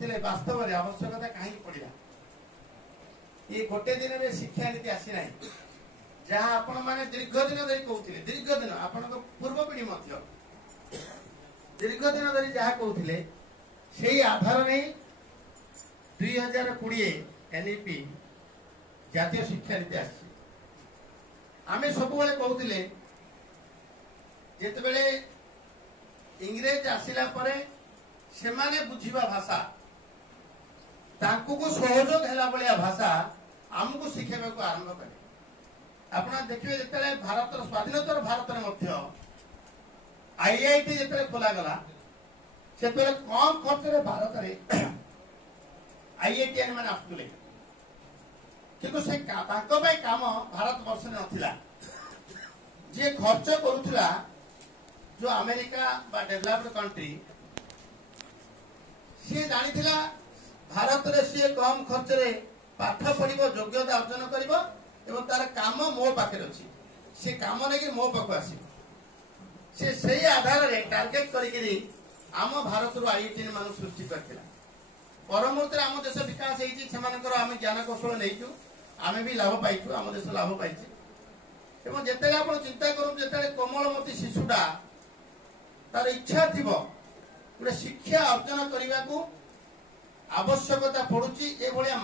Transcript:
କରୁଥିଲେ ବାସ୍ତव में आवश्यकता कहीं पड़ा ये गोटे दिन में शिक्षा नीति आसी ना जहाँ आपण मैंने दीर्घ दिन धरी कहते दीर्घ दिन आपण पूर्व पीढ़ी दीर्घ दिन धरी जहाँ कहते से आधार नहीं 2020 एनईपी जातीय शिक्षा नीति आम सब कहते जिते इंग्रेज आसिला परे से माने बुझीबा भाषा तांकु को सहयोग हैला बलिया भाषा आमको शिखेबा को आरंभ करे आपण देखिबे जते भारत स्वाधीनतर भारत मध्य आईआईटी जते खोला गला से कम खर्च रे भारत रे आईआईटी माने आसुले किंतु से तांको भाई काम भारत वर्ष ने नथिला जे खर्च करूथला जो अमेरिका बा डेवलप्ड कंट्री सी जानी थिला भारत रे सी कम खर्च रे पाठ पढ़िबो योग्यता अर्जन करिबो एवं तार काम मो पाखे अछि से काम लेके मो पाखो आसी से सही आधार रे टार्गेट करिकरी आम भारत रो आईआईटी मान सृष्टि करथिला परमुहूर्त रे आम देश विकास हेछि सेमानकर आम ज्ञान कौशल नैचु आमे भी लाभ पाइछु आम देश लाभ पाइछि एवं जेते आपण चिंता करू जेते कोमलमती शिशुटा तार इच्छा थी गोटे शिक्षा अर्जन करने को आवश्यकता पड़ुची ए भलिया